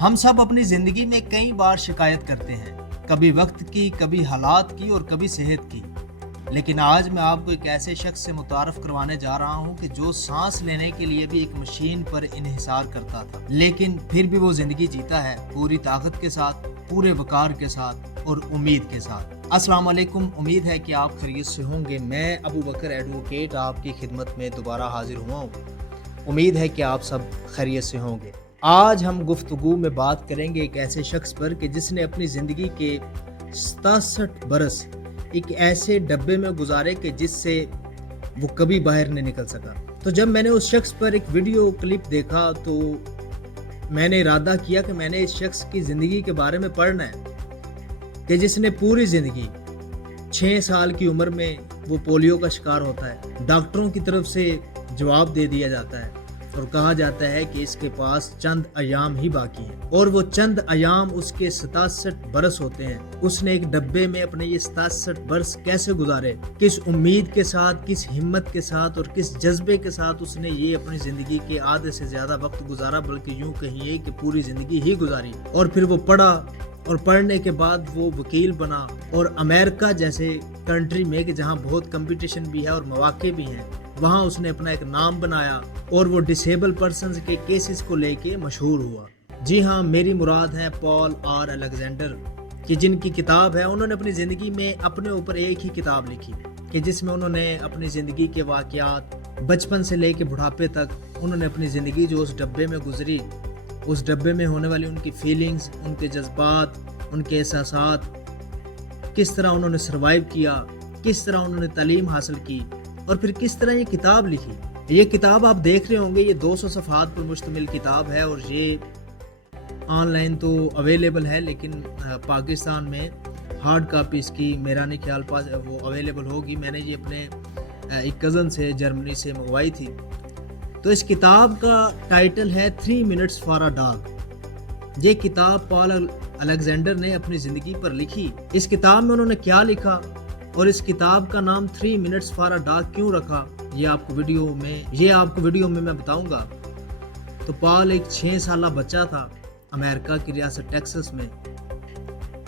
हम सब अपनी जिंदगी में कई बार शिकायत करते हैं, कभी वक्त की, कभी हालात की और कभी सेहत की। लेकिन आज मैं आपको एक ऐसे शख्स से मुतारफ करवाने जा रहा हूं कि जो सांस लेने के लिए भी एक मशीन पर इन्हिसार करता था, लेकिन फिर भी वो जिंदगी जीता है पूरी ताकत के साथ, पूरे वकार के साथ और उम्मीद के साथ। अस्सलाम वालेकुम, उम्मीद है कि आप खैरियत से होंगे। मैं अबू बकर एडवोकेट आपकी खिदमत में दोबारा हाजिर हुआ हूँ। उम्मीद है कि आप सब खैरियत से होंगे। आज हम गुफ्तगू में बात करेंगे एक ऐसे शख्स पर कि जिसने अपनी ज़िंदगी के 67 बरस एक ऐसे डब्बे में गुजारे कि जिससे वो कभी बाहर नहीं निकल सका। तो जब मैंने उस शख्स पर एक वीडियो क्लिप देखा तो मैंने इरादा किया कि मैंने इस शख्स की ज़िंदगी के बारे में पढ़ना है कि जिसने पूरी ज़िंदगी 6 साल की उम्र में वो पोलियो का शिकार होता है। डॉक्टरों की तरफ से जवाब दे दिया जाता है और कहा जाता है कि इसके पास चंद अयाम ही बाकी हैं, और वो चंद अयाम उसके 67 बरस होते हैं। उसने एक डब्बे में अपने ये 67 बरस कैसे गुजारे, किस उम्मीद के साथ, किस हिम्मत के साथ और किस जज्बे के साथ उसने ये अपनी ज़िंदगी के आधे से ज़्यादा वक्त गुजारा, बल्कि यूँ कहिए कि पूरी ज़िंदगी ही गुजारी। और फिर वो पढ़ा और पढ़ने के बाद वो वकील बना और अमेरिका जैसे कंट्री में कि जहाँ बहुत कंपटीशन भी है और मौके भी हैं, वहाँ उसने अपना एक नाम बनाया और वो डिसेबल पर्सन्स के केसेस को लेके मशहूर हुआ। जी हाँ, मेरी मुराद है पॉल आर अलेक्जेंडर कि जिनकी किताब है, उन्होंने अपनी ज़िंदगी में अपने ऊपर एक ही किताब लिखी कि जिसमें उन्होंने अपनी ज़िंदगी के वाक़यात बचपन से लेके बुढ़ापे तक, उन्होंने अपनी ज़िंदगी जो उस डब्बे में गुजरी, उस डब्बे में होने वाली उनकी फीलिंग्स, उनके जज्बात, उनके एहसासात, किस तरह उन्होंने सर्वाइव किया, किस तरह उन्होंने तालीम हासिल की और फिर किस तरह ये किताब लिखी। ये किताब आप देख रहे होंगे, ये 200 सफ़हात पर मुश्तमिल किताब है और ये ऑनलाइन तो अवेलेबल है, लेकिन पाकिस्तान में हार्ड कापी इसकी मेरा नहीं ख्याल पास वो अवेलेबल होगी। मैंने ये अपने एक कज़न से जर्मनी से मंगवाई थी। तो इस किताब का टाइटल है 3 मिनट्स फॉर अ डॉग। ये किताब पॉल अलेक्जेंडर ने अपनी ज़िंदगी पर लिखी। इस किताब में उन्होंने क्या लिखा और इस किताब का नाम 3 मिनट्स फॉर अ डॉग क्यों रखा, ये आपको वीडियो में मैं बताऊंगा। तो पॉल एक 6 साल बच्चा था अमेरिका की रियासत टेक्सास में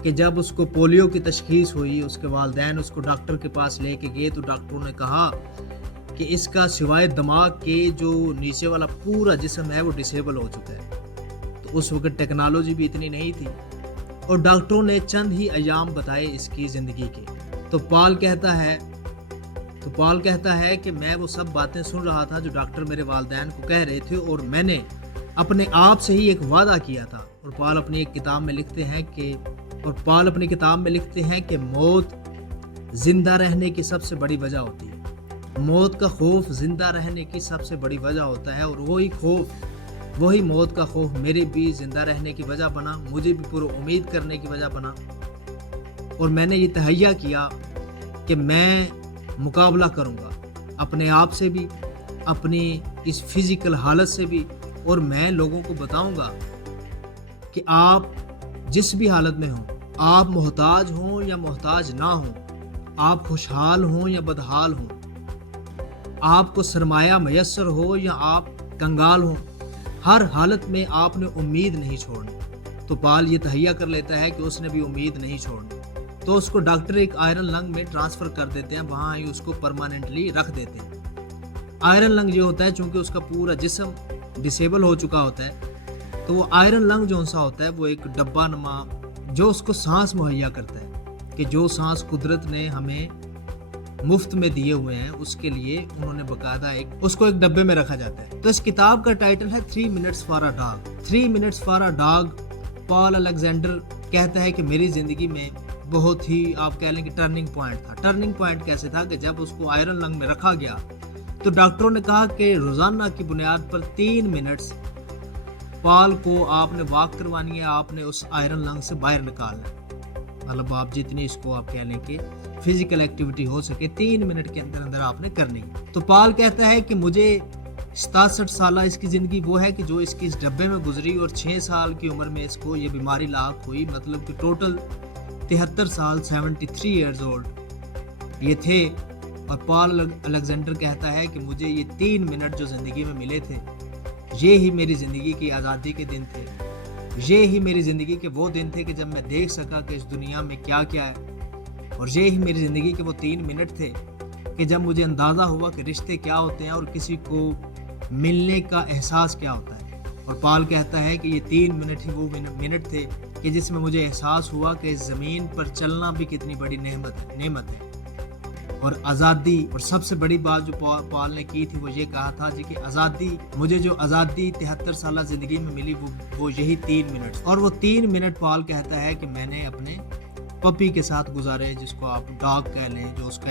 कि जब उसको पोलियो की तशखीस हुई, उसके वालिदैन उसको डॉक्टर के पास लेके गए तो डॉक्टरों ने कहा कि इसका सिवाय दिमाग के जो नीचे वाला पूरा जिस्म है वो डिसेबल हो चुका है। तो उस वक्त टेक्नोलॉजी भी इतनी नहीं थी और डॉक्टरों ने चंद ही अयाम बताए इसकी ज़िंदगी के। तो पॉल कहता है कि मैं वो सब बातें सुन रहा था जो डॉक्टर मेरे वालिदैन को कह रहे थे और मैंने अपने आप से ही एक वादा किया था। और पॉल अपनी किताब में लिखते हैं कि मौत जिंदा रहने की सबसे बड़ी वजह होती है। मौत का खौफ जिंदा रहने की सबसे बड़ी वजह होता है और वही मौत का खौफ मेरे भी जिंदा रहने की वजह बना, मुझे भी पूरी उम्मीद करने की वजह बना। और मैंने ये तहैया किया कि मैं मुकाबला करूंगा अपने आप से भी, अपनी इस फिज़िकल हालत से भी, और मैं लोगों को बताऊंगा कि आप जिस भी हालत में हों, आप मोहताज हों या मोहताज ना हों, आप खुशहाल हों या बदहाल हों, आपको सरमाया मयस्सर हो या आप कंगाल हों, हर हालत में आपने उम्मीद नहीं छोड़नी। तो पॉल ये तहैया कर लेता है कि उसने भी उम्मीद नहीं छोड़नी। तो उसको डॉक्टर एक आयरन लंग में ट्रांसफ़र कर देते हैं, वहाँ ही उसको परमानेंटली रख देते हैं। आयरन लंग जो होता है, चूँकि उसका पूरा जिस्म डिसेबल हो चुका होता है, तो वो आयरन लंग जो सा होता है वो एक डब्बा नुमा जो उसको सांस मुहैया करता है कि जो सांस कुदरत ने हमें मुफ्त में दिए हुए हैं, उसके लिए उन्होंने बकायदा उसको एक डब्बे में रखा जाता है। तो इस किताब का टाइटल है 3 minutes for a dog. 3 minutes for a dog. Paul Alexander कहता है कि मेरी ज़िंदगी में बहुत ही, आप कह लें कि टर्निंग पॉइंट था। टर्निंग पॉइंट कैसे था कि जब उसको आयरन लंग में रखा गया तो डॉक्टरों ने कहा कि रोज़ाना की बुनियाद पर 3 मिनट्स पॉल को आपने वॉक करवानी है, आपने उस आयरन लंग से बाहर निकालना है। मतलब आप जितनी इसको आप कह लें कि फिजिकल एक्टिविटी हो सके 3 मिनट के अंदर अंदर आपने करनी है। तो पॉल कहता है कि मुझे 67 साल इसकी ज़िंदगी वो है कि जो इसकी इस डब्बे में गुजरी और 6 साल की उम्र में इसको ये बीमारी लाक हुई। मतलब कि टोटल 73 साल 73 ईयर्स ओल्ड ये थे। और पॉल अलेक्जेंडर कहता है कि मुझे ये 3 मिनट जो ज़िंदगी में मिले थे, ये ही मेरी ज़िंदगी की आज़ादी के दिन थे। یہ ہی میری زندگی کے وہ دن تھے کہ جب میں دیکھ سکا کہ اس دنیا میں کیا کیا ہے، اور یہ ہی میری زندگی کے وہ 3 منٹ تھے کہ جب مجھے اندازہ ہوا کہ رشتے کیا ہوتے ہیں اور کسی کو ملنے کا احساس کیا ہوتا ہے۔ اور پال کہتا ہے کہ یہ 3 منٹ ہی وہ منٹ تھے کہ جس میں مجھے احساس ہوا کہ اس زمین پر چلنا بھی کتنی بڑی نعمت ہے اور آزادی۔ اور سب سے بڑی بات جو پال نے کی تھی وہ یہ کہا تھا جی کہ آزادی، مجھے جو آزادی 73 سالہ زندگی میں ملی وہ یہی 3 منٹ، اور وہ 3 منٹ پال کہتا ہے کہ میں نے اپنے پپی کے ساتھ گزارے، جس کو آپ ڈاگ کہہ لیں، جو اس کا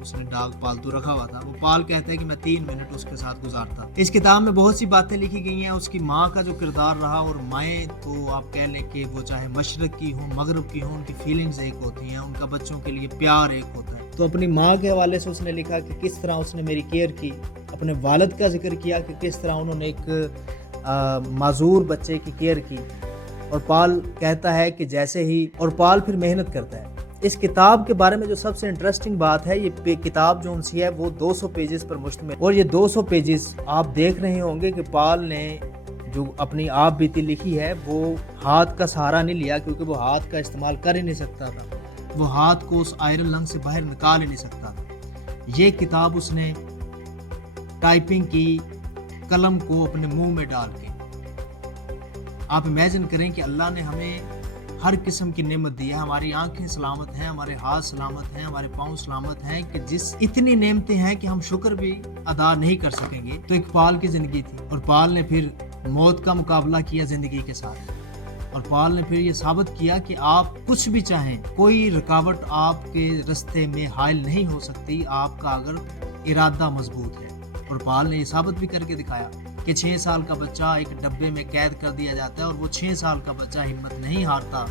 اس نے ڈاگ پالتو رکھا ہوا تھا۔ وہ پال کہتا ہے کہ میں 3 منٹ اس کے ساتھ گزارتا۔ اس کتاب میں بہت سی باتیں لکھی گئی ہیں، اس کی ماں کا جو کردار رہا، اور مائیں تو آپ کہہ لیں کہ وہ چاہے مشرق کی ہوں مغرب کی ہوں، ان کی فیلنگز ایک ہوتی ہیں، ان کا بچوں کے لیے پیار ایک ہوتا ہے۔ تو اپنی ماں کے حوالے سے اس نے لکھا کہ کس طرح اس نے میری کیئر کی، اپنے والد کا ذکر کیا کہ کس طرح انہوں نے ایک معذور بچے کی کیئر کی۔ اور پال کہتا ہے کہ جیسے ہی، اور پال پھر محنت کرتا ہے۔ اس کتاب کے بارے میں جو سب سے انٹرسٹنگ بات ہے، یہ کتاب جو سی ہے وہ 200 پیجز پر مشتمل، اور یہ 200 پیجز آپ دیکھ رہے ہوں گے کہ پال نے جو اپنی آپ بیتی لکھی ہے وہ ہاتھ کا سہارا نہیں لیا، کیونکہ وہ ہاتھ کا استعمال کر ہی نہیں سکتا تھا، وہ ہاتھ کو اس آئرن لنگ سے باہر نکال ہی نہیں سکتا تھا۔ یہ کتاب اس نے ٹائپنگ کی، قلم کو اپنے منہ میں ڈال کے۔ آپ امیجن کریں کہ اللہ نے ہمیں ہر قسم کی نعمت دی ہے، ہماری آنکھیں سلامت ہیں، ہمارے ہاتھ سلامت ہیں، ہمارے پاؤں سلامت ہیں، کہ جس اتنی نعمتیں ہیں کہ ہم شکر بھی ادا نہیں کر سکیں گے۔ تو ایک پال کی زندگی تھی، اور پال نے پھر موت کا مقابلہ کیا زندگی کے ساتھ، اور پال نے پھر یہ ثابت کیا کہ آپ کچھ بھی چاہیں، کوئی رکاوٹ آپ کے رستے میں حائل نہیں ہو سکتی، آپ کا اگر ارادہ مضبوط ہے۔ اور پال نے یہ ثابت بھی کر کے دکھایا کہ 6 سال کا بچہ ایک ڈبے میں قید کر دیا جاتا ہے، اور وہ 6 سال کا بچہ ہمت نہیں ہارتا،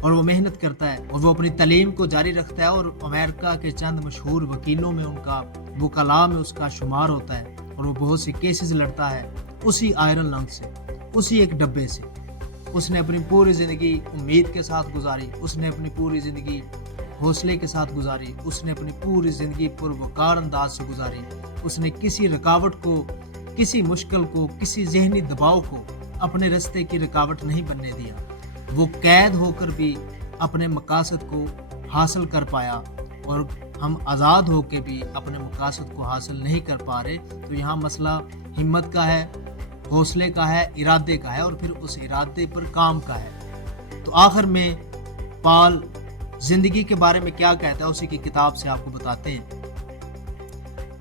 اور وہ محنت کرتا ہے، اور وہ اپنی تعلیم کو جاری رکھتا ہے، اور امریکہ کے چند مشہور وکیلوں میں ان کا وکلاء میں اس کا شمار ہوتا ہے، اور وہ بہت سی کیسز لڑتا ہے اسی آئرن لنگ سے، اسی ایک ڈبے سے۔ اس نے اپنی پوری زندگی امید کے ساتھ گزاری، اس نے اپنی پوری زندگی حوصلے کے ساتھ گزاری، اس نے اپنی پوری زندگی پروکار انداز سے گزاری۔ اس نے کسی رکاوٹ کو، کسی مشکل کو، کسی ذہنی دباؤ کو اپنے راستے کی رکاوٹ نہیں بننے دیا۔ وہ قید ہو کر بھی اپنے مقاصد کو حاصل کر پایا، اور ہم آزاد ہو کے بھی اپنے مقاصد کو حاصل نہیں کر پا رہے۔ تو یہاں مسئلہ ہمت کا ہے، حوصلے کا ہے، ارادے کا ہے، اور پھر اس ارادے پر کام کا ہے۔ تو آخر میں پال زندگی کے بارے میں کیا کہتا ہے، اسی کی کتاب سے آپ کو بتاتے ہیں۔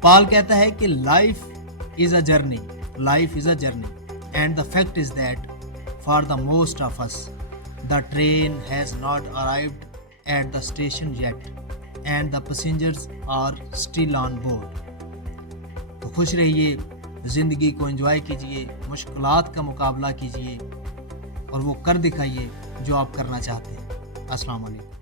پال کہتا ہے کہ life is a journey, life is a journey, and the fact is that for the most of us the train has not arrived at the station yet and the passengers are still on board۔ تو خوش رہیے، زندگی کو enjoy کیجئے، مشکلات کا مقابلہ کیجئے، اور وہ کر دکھائیے جو آپ کرنا چاہتے ہیں۔ السلام علیکم۔